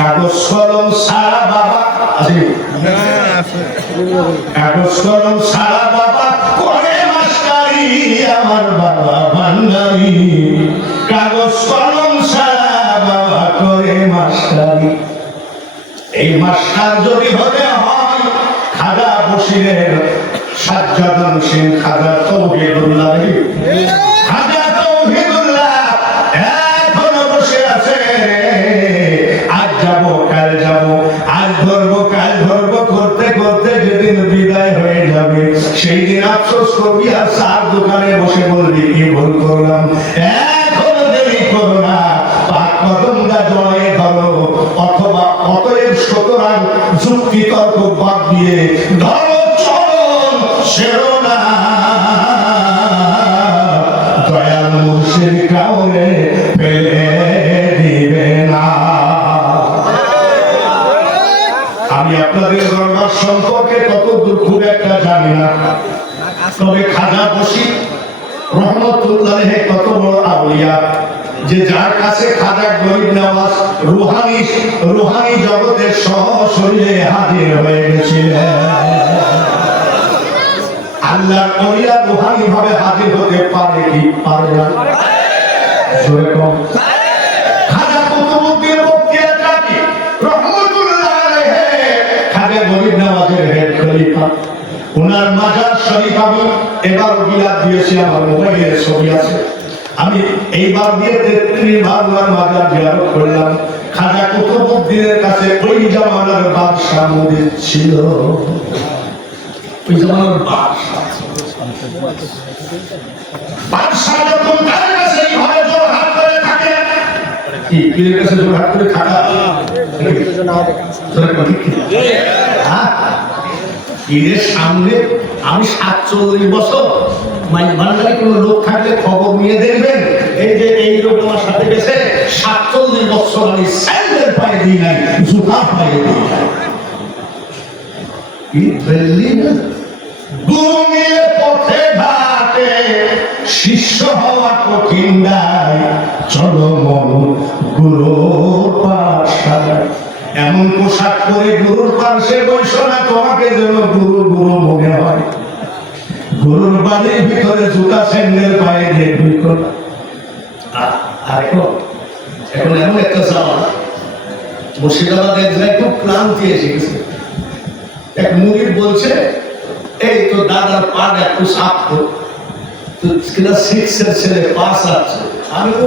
কাগজ কলম সারা বাবা আছে? কাগজ কলম সারা বাবা করে মাস্টারি আমার বাবা ভান্ডারি কাগজ কলম সারা বাবা করে মাস্টারি। এই মাস্টার যদি হতে হয় খাজা বসিরের সাজ্জাদন সিং খাজা তৌহিদুল্লাহ সেই দিন আফসোস করবি আর সার দোকানে বসে বলবি, কি ভুল করলাম? এখনও দেরি করো না। পাক ধরো। অথবা অতএব সুতরাং যুক্তি তর্ক বাদ দিয়ে, ধরো চরণ সেরো আপনাদের দরবার সম্পর্কে তত খুব একটা জানি না। তবে খাজা বসি রহমতুল্লাহ কত বড় আউলিয়া, যে যার কাছে খাজা গরিব নওয়াজ রুহানি রুহানি জগতের সহ শরীরে হাজির হয়ে গেছিলেন আল্লাহ করিয়া রুহানি ভাবে হাজির হতে পারে কি পারে না? নওয়াজের হেড খলিফা। ওনার মাজার শরীফ আমি এবার বিলাত দিয়েছি, আমার মোবাইলে ছবি আছে। আমি এইবার দিয়ে তেত্রিশ বার ওনার মাজার জিয়ারত করলাম। খাজা কুতুবুদ্দিনের কাছে ওই জামানার বাদশাহ মুদিত ছিল। ওই জামানার বাদশাহ। বাদশাহ যখন তার কাছে এইভাবে জোর হাত করে থাকে কি পীরের কাছে জোর হাত করে থাকা তোরা কথা কি? হ্যাঁ? পীরের সামনে আমি সাতচল্লিশ বছর ভান্ডারে কোনো লোক থাকলে খবর নিয়ে দেখবেন এই যে এই লোক আমার সাথে গেছে সাতচল্লিশ বছর আমি স্যান্ডেল পায়ে দিই নাই জুতা পায়ে দিই নাই। ঘুমিয়ে পথে ঘাটে শিষ্য হওয়া কঠিন চলো মন এমন পোশাক পরে গুরুর পাশে বসো না, তোমাকে যেন গুরু গুরু মনে হয়। গুরুর বাড়ির ভিতরে জুতা স্যান্ডেল পায়ে দিয়ে আর এখন? এমন একটা যাওয়া মুর্শিদাবাদ জায়গায় খুব ক্লান্তি এসে গেছে। এক মুরিদ বলছে, এই তো দাদার পাট একটু সাপ তো কিনা সিক্সের ছেলে পাস আছে। আমি তো